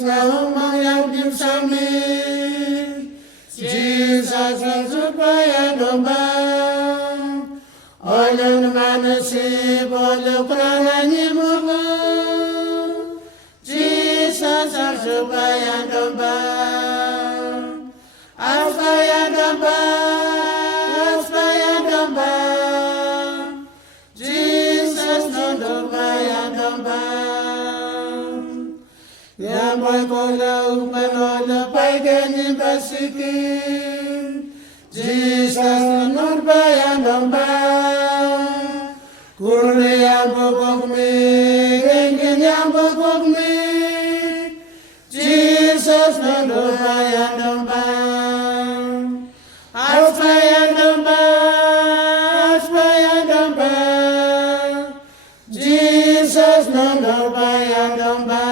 na umayaw din sa amin. Jesus ang supaya domba. Olo naman si bolo pranani mo. Jesus ang supaya domba. Supaya domba. Supaya domba. Jesus ang supaya domba. Yamoy ko na umano pa'y ganyan basikin. Jesus nun ba yan ang ba? Kurni ang bukog mi, gengin ang bukog mi. Jesus nun ba yan ang ba? Alpha yan ang ba? Alpha yan ang ba? Jesus nun ba yan ang ba?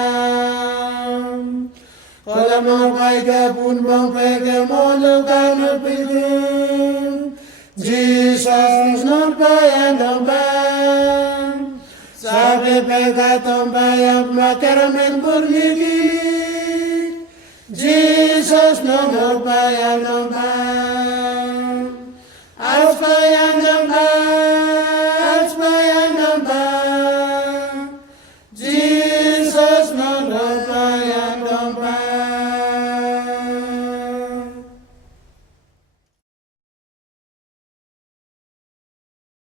Kalau mau baik pun mau baik mau lukan pilih. Jesus not bayang dombang. Sabe pega tombayang makaramen burnigi. Jesus not bayang dombang.